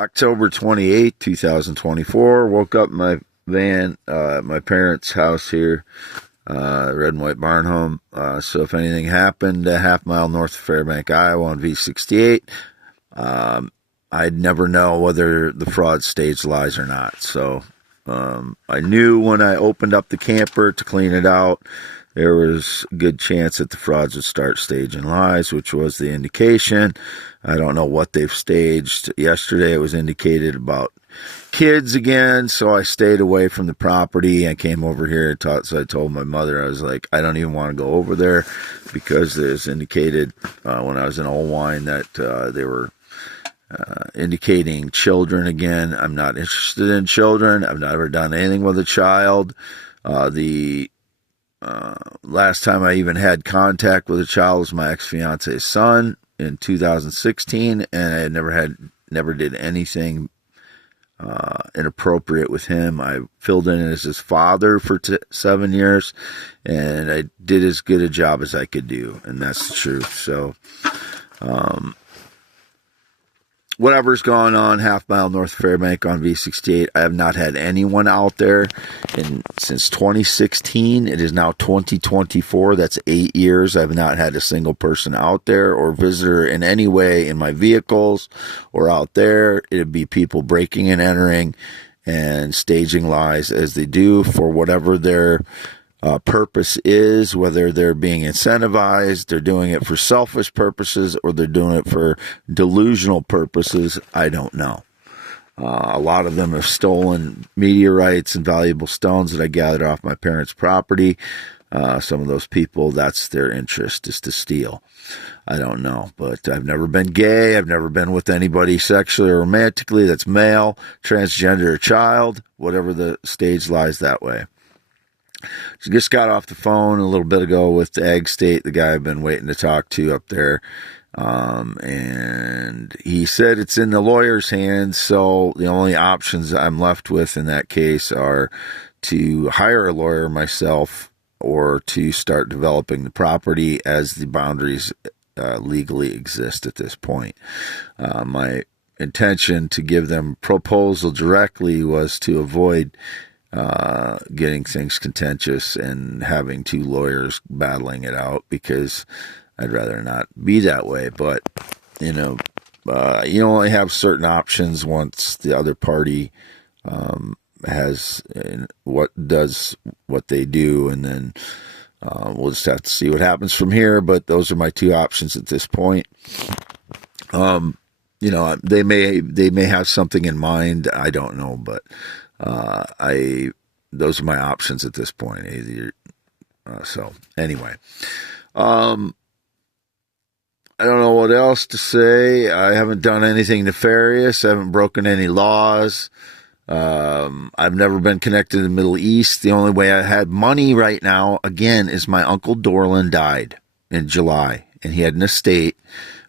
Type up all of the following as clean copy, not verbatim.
October 28th, 2024. Woke up in my van at my parents' house here, red and white barn home. So if anything happened a half mile north of Fairbank, Iowa on V68, I'd never know whether the fraud staged lies or not. So I knew when I opened up the camper to clean it out, there was a good chance that the frauds would start staging lies, which was the indication. I don't know what they've staged. Yesterday it was indicated about kids again, so I stayed away from the property. I came over here and so I told my mother, I was like, I don't even want to go over there because it was indicated when I was in Old Wine that they were indicating children again. I'm not interested in children. I've never done anything with a child. The last time I even had contact with a child was my ex-fiance's son in 2016, and I never did anything inappropriate with him. I filled in as his father for 7 years, and I did as good a job as I could do, and that's the truth. So, whatever's going on, half mile north of Fairbank on V68, I have not had anyone out there since 2016. It is now 2024. That's 8 years. I've not had a single person out there or visitor in any way in my vehicles or out there. It'd be people breaking and entering and staging lies as they do for whatever their purpose is, whether they're being incentivized, they're doing it for selfish purposes, or they're doing it for delusional purposes. I don't know. A lot of them have stolen meteorites and valuable stones that I gathered off my parents' property. Some of those people, that's their interest, is to steal. I don't know, but I've never been gay. I've never been with anybody sexually or romantically that's male, transgender, or child, whatever the stage lies that way. Just got off the phone a little bit ago with AgState, the guy I've been waiting to talk to up there. And he said it's in the lawyer's hands. So the only options I'm left with in that case are to hire a lawyer myself or to start developing the property as the boundaries legally exist at this point. My intention to give them proposal directly was to avoid getting things contentious and having two lawyers battling it out, because I'd rather not be that way. But, you only have certain options once the other party has what they do, and then we'll just have to see what happens from here. But those are my two options at this point. They may have something in mind. I don't know, but those are my options at this point. So anyway, I don't know what else to say. I haven't done anything nefarious. I haven't broken any laws. I've never been connected to the Middle East. The only way I had money right now, again, is my Uncle Dorland died in July, and he had an estate,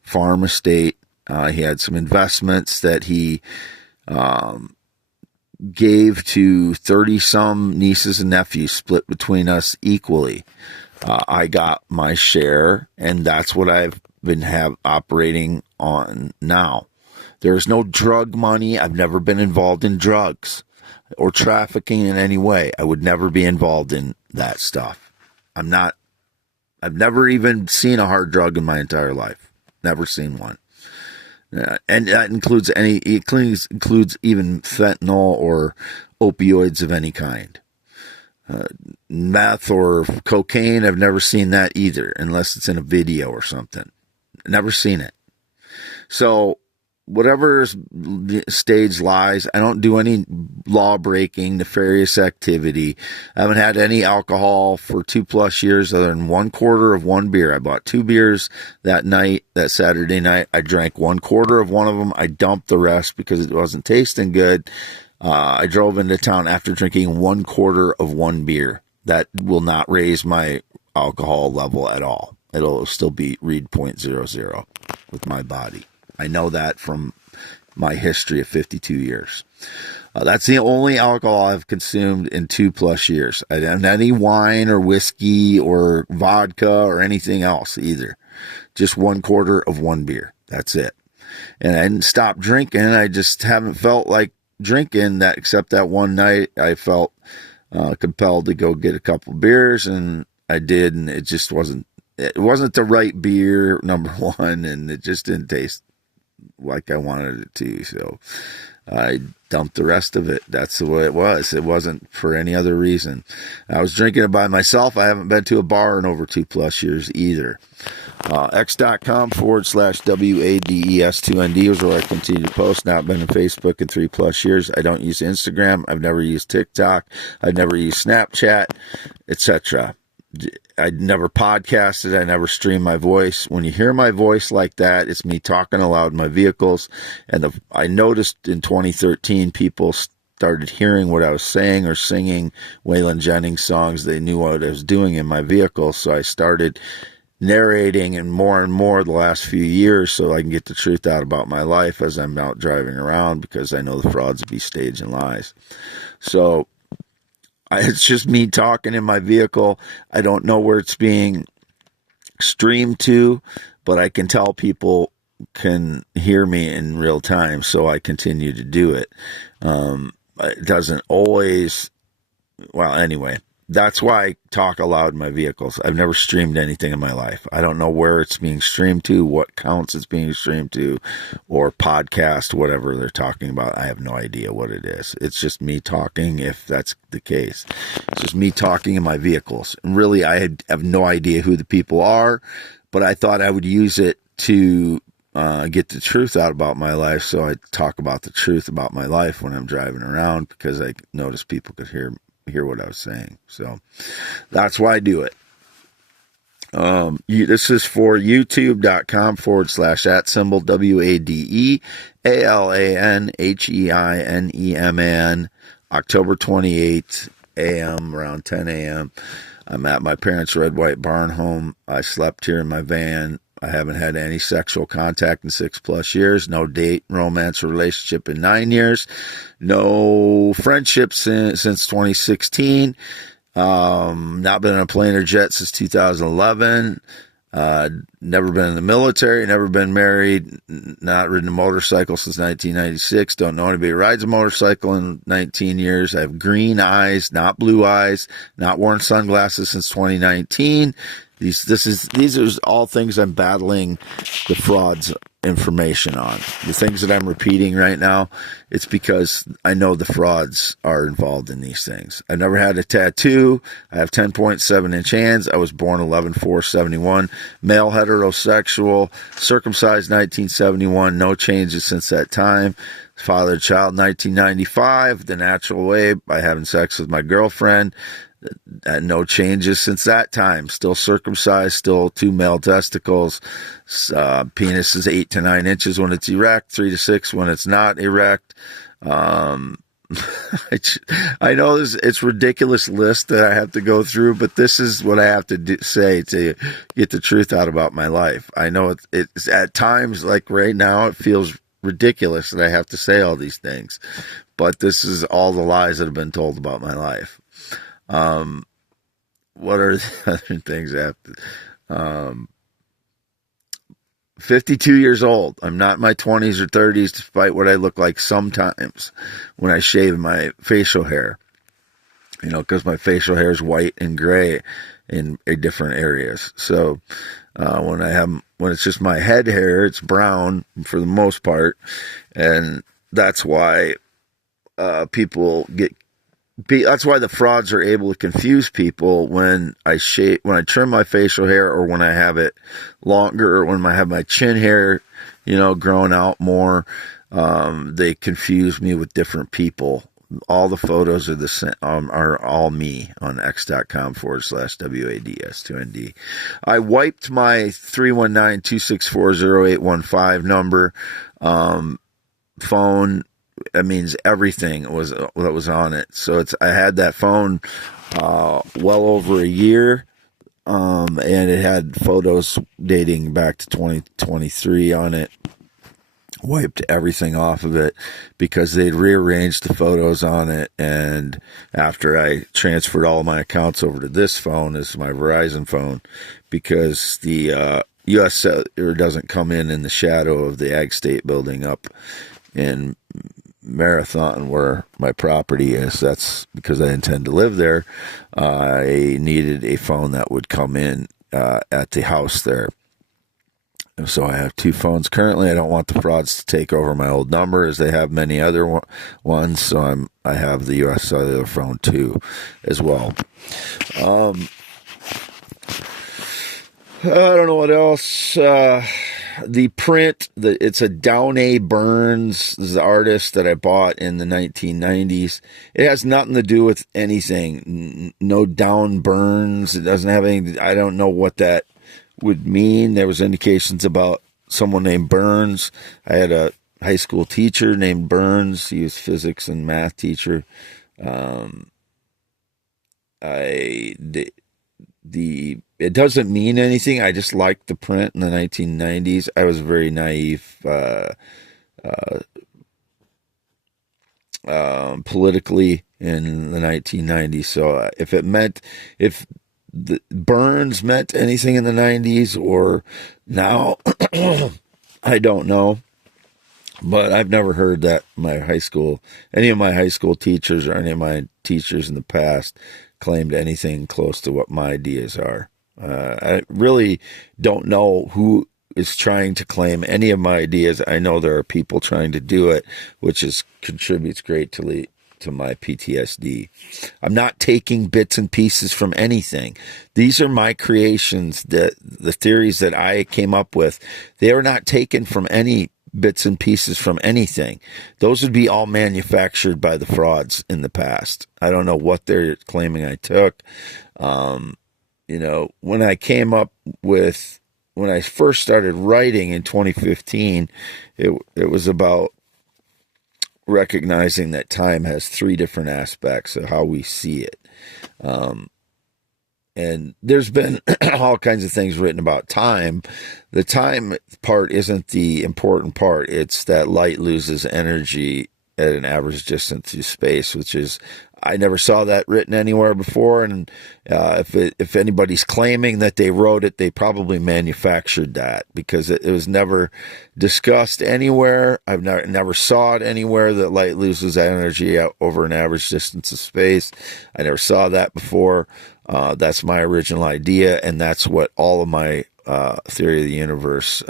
farm estate. He had some investments that he gave to 30-some nieces and nephews, split between us equally. I got my share, and that's what I've been operating on now. There's no drug money. I've never been involved in drugs or trafficking in any way. I would never be involved in that stuff. I've never even seen a hard drug in my entire life. Never seen one. And that includes includes even fentanyl or opioids of any kind. Meth or cocaine, I've never seen that either, unless it's in a video or something. Never seen it. So whatever stage lies, I don't do any law-breaking, nefarious activity. I haven't had any alcohol for 2+ years other than 1/4 of one beer. I bought 2 beers that night, that Saturday night. I drank 1/4 of one of them. I dumped the rest because it wasn't tasting good. I drove into town after drinking 1/4 of one beer. That will not raise my alcohol level at all. It'll still be read .00 with my body. I know that from my history of 52 years. That's the only alcohol I've consumed in 2+ years. I haven't had any wine or whiskey or vodka or anything else either. Just 1/4 of one beer. That's it. and I didn't stop drinking. I just haven't felt like drinking that, except that one night I felt compelled to go get a couple beers, and I did, and it wasn't the right beer, number one, and it just didn't taste like I wanted it to. So I dumped the rest of it. That's the way it was. It wasn't for any other reason. I was drinking it by myself. I haven't been to a bar in over 2+ years either. X.com/WADES2ND is where I continue to post. Now I've been on Facebook in 3+ years. I don't use Instagram. I've never used TikTok. I've never used Snapchat, etc. I never podcasted. I never streamed my voice. When you hear my voice like that, it's me talking aloud in my vehicles. And I noticed in 2013, people started hearing what I was saying or singing Waylon Jennings songs. They knew what I was doing in my vehicle. So I started narrating and more the last few years so I can get the truth out about my life as I'm out driving around, because I know the frauds will be staging lies. So it's just me talking in my vehicle. I don't know where it's being streamed to, but I can tell people can hear me in real time, so I continue to do it. It doesn't always... Well, anyway, that's why I talk aloud in my vehicles. I've never streamed anything in my life. I don't know where it's being streamed to, what counts it's being streamed to, or podcast, whatever they're talking about. I have no idea what it is. It's just me talking, if that's the case. It's just me talking in my vehicles. And really, I have no idea who the people are, but I thought I would use it to get the truth out about my life. So I talk about the truth about my life when I'm driving around, because I noticed people could hear what I was saying. So that's why I do it. This is for youtube.com/@symbol WADEALANHEINEMAN, October 28th, a.m., around 10 a.m. I'm at my parents' red white barn home. I slept here in my van. I haven't had any sexual contact in 6+ years. No date, romance, relationship in 9 years. No friendship since 2016. Not been on a plane or jet since 2011. Never been in the military. Never been married. Not ridden a motorcycle since 1996. Don't know anybody who rides a motorcycle in 19 years. I have green eyes, not blue eyes. Not worn sunglasses since 2019. These are all things I'm battling the fraud's information on. The things that I'm repeating right now, it's because I know the frauds are involved in these things. I've never had a tattoo. I have 10.7-inch hands. I was born 11/4/71. Male, heterosexual, circumcised 1971. No changes since that time. Fathered child 1995. The natural way by having sex with my girlfriend. No changes since that time. Still circumcised, still 2 male testicles. Penis is 8 to 9 inches when it's erect, 3 to 6 when it's not erect. I know it's a ridiculous list that I have to go through, but this is what I have to say to get the truth out about my life. I know it's at times, like right now, it feels ridiculous that I have to say all these things, but this is all the lies that have been told about my life. What are the other things I have to, 52 years old. I'm not in my 20s or 30s, despite what I look like sometimes when I shave my facial hair, because my facial hair is white and gray in different areas. So, when it's just my head hair, it's brown for the most part. And that's why, that's why the frauds are able to confuse people when I trim my facial hair, or when I have it longer, or when I have my chin hair, growing out more. They confuse me with different people. All the photos are are all me on x.com/WADES2ND. I wiped my 319-264-0815 number, phone. That means everything that was on it. So I had that phone well over a year, and it had photos dating back to 2023 on it. Wiped everything off of it because they'd rearranged the photos on it, and after I transferred all of my accounts over to this phone, this is my Verizon phone, because the U.S. Cellular doesn't come in the shadow of the AgState building up in Marathon, where my property is. That's because I intend to live there. I needed a phone that would come in at the house there. And so I have two phones currently. I don't want the frauds to take over my old number, as they have many other ones. So I have the U.S. Cellular phone too, as well. I don't know what else. The print, it's a Downey Burns, this is the artist that I bought in the 1990s. It has nothing to do with anything. No Down Burns. It doesn't have anything. I don't know what that would mean. There was indications about someone named Burns. I had a high school teacher named Burns. He was physics and math teacher. It doesn't mean anything. I just liked the print in the 1990s. I was very naive politically in the 1990s. So if the Burns meant anything in the 90s or now, I don't know. But I've never heard that any of my high school teachers or any of my teachers in the past claimed anything close to what my ideas are. I really don't know who is trying to claim any of my ideas. I know there are people trying to do it, which contributes greatly to my PTSD. I'm not taking bits and pieces from anything. These are my creations, the theories that I came up with. They are not taken from any bits and pieces from anything. Those would be all manufactured by the frauds in the past. I don't know what they're claiming I took. When I first started writing in 2015, it was about recognizing that time has three different aspects of how we see it. And there's been all kinds of things written about time. The time part isn't the important part. It's that light loses energy at an average distance through space, which is, I never saw that written anywhere before. And if anybody's claiming that they wrote it, they probably manufactured that, because it was never discussed anywhere. I've never saw it anywhere, that light loses energy out over an average distance of space. I never saw that before. That's my original idea, and that's what all of my theory of the universe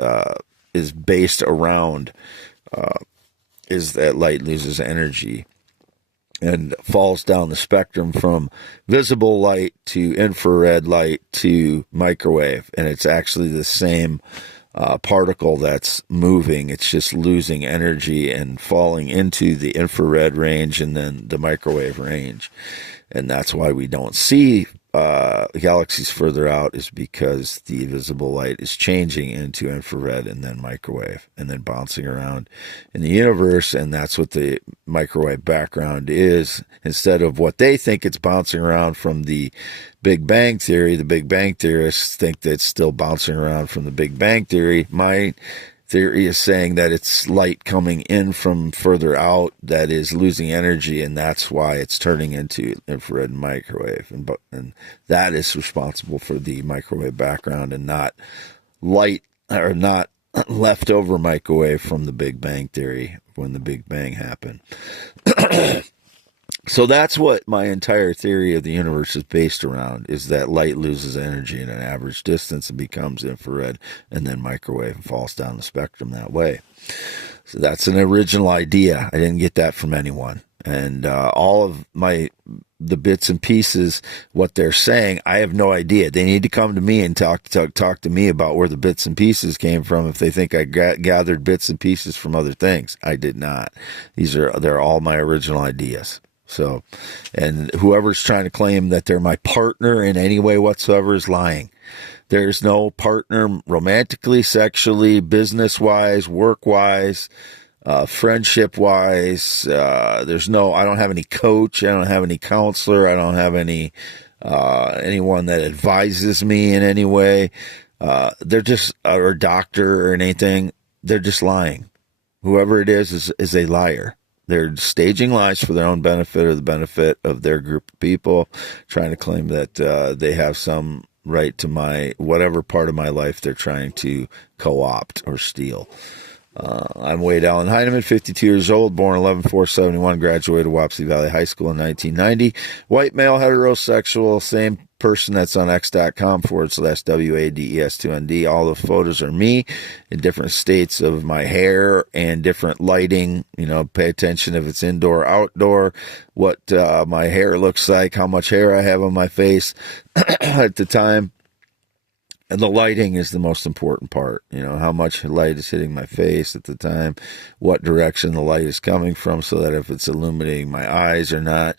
is based around, is that light loses energy and falls down the spectrum from visible light to infrared light to microwave. And it's actually the same particle that's moving. It's just losing energy and falling into the infrared range and then the microwave range. And that's why we don't see galaxies further out, is because the visible light is changing into infrared and then microwave and then bouncing around in the universe. And that's what the microwave background is. Instead of what they think it's bouncing around from the Big Bang Theory, the Big Bang theorists think that it's still bouncing around from the Big Bang Theory. My theory is saying that it's light coming in from further out that is losing energy, and that's why it's turning into infrared and microwave. And that is responsible for the microwave background, and not light, or not leftover microwave from the Big Bang Theory when the Big Bang happened. So that's what my entire theory of the universe is based around, is that light loses energy at an average distance and becomes infrared and then microwave and falls down the spectrum that way. So that's an original idea. I didn't get that from anyone. And all of the bits and pieces, what they're saying, I have no idea. They need to come to me and talk to me about where the bits and pieces came from if they think I gathered bits and pieces from other things. I did not. They're all my original ideas. So, and whoever's trying to claim that they're my partner in any way whatsoever is lying. There's no partner romantically, sexually, business-wise, work-wise, friendship-wise. I don't have any coach. I don't have any counselor. I don't have any anyone that advises me in any way. They're just, or doctor or anything. They're just lying. Whoever it is a liar. They're staging lies for their own benefit or the benefit of their group of people, trying to claim that they have some right to my whatever part of my life they're trying to co-opt or steal. I'm Wade Allen Heineman, 52 years old, born 11/4/71, graduated Wapsie Valley High School in 1990. White male, heterosexual, same person that's on x.com/WADES2ND. All the photos are me in different states of my hair and different lighting. Pay attention if it's indoor, outdoor, what my hair looks like, how much hair I have on my face at the time. And the lighting is the most important part. How much light is hitting my face at the time, what direction the light is coming from, so that if it's illuminating my eyes or not.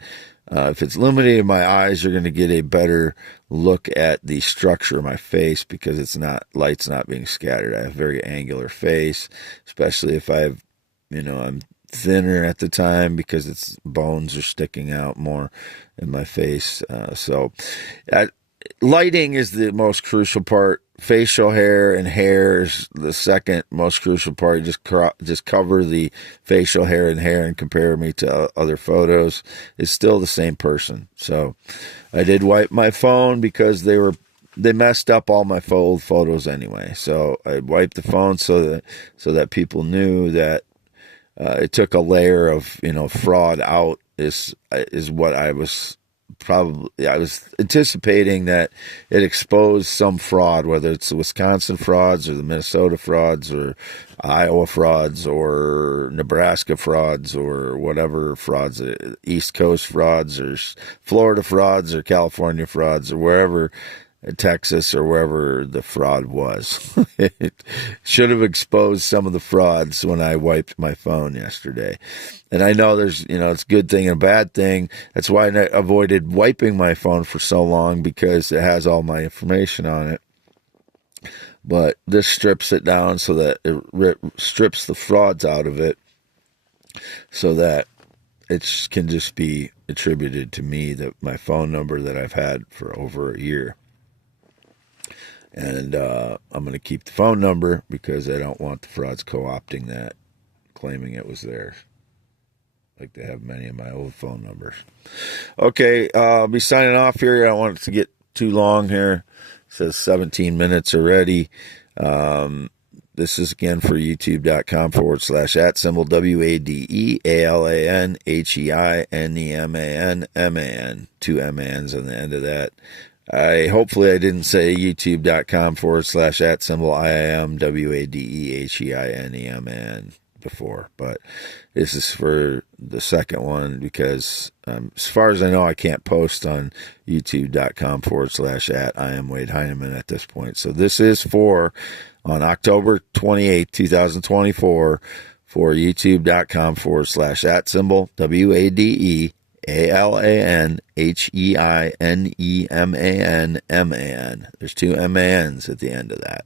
If it's illuminating my eyes, you're going to get a better look at the structure of my face because light's not being scattered. I have a very angular face, especially if I'm thinner at the time because its bones are sticking out more in my face. Lighting is the most crucial part. Facial hair and hair is the second most crucial part. You just cover the facial hair and compare me to other photos. It's still the same person. So I did wipe my phone because they messed up all my old photos anyway. So I wiped the phone so that people knew that it took a layer of fraud out. Is what I was anticipating, that it exposed some fraud, whether it's the Wisconsin frauds or the Minnesota frauds or Iowa frauds or Nebraska frauds or whatever frauds, East Coast frauds or Florida frauds or California frauds or wherever, Texas or wherever the fraud was. It should have exposed some of the frauds when I wiped my phone yesterday. And I know there's, it's a good thing and a bad thing. That's why I avoided wiping my phone for so long, because it has all my information on it. But this strips it down so that it strips the frauds out of it, so that it can just be attributed to me, my phone number that I've had for over a year. And I'm going to keep the phone number because I don't want the frauds co-opting that, claiming it was theirs, like they have many of my old phone numbers. Okay, I'll be signing off here. I don't want it to get too long here. It says 17 minutes already. This is again for youtube.com/@WADEALANHEINEMAN. 2 MANs on the end of that. Hopefully I didn't say youtube.com/@IMWADEHEINEMAN before, but this is for the second one because as far as I know, I can't post on youtube.com/@IamWadeHeineman at this point. So this is on October 28th, 2024 for youtube.com/@WADEALANHEINEMAN. There's 2 MANs at the end of that.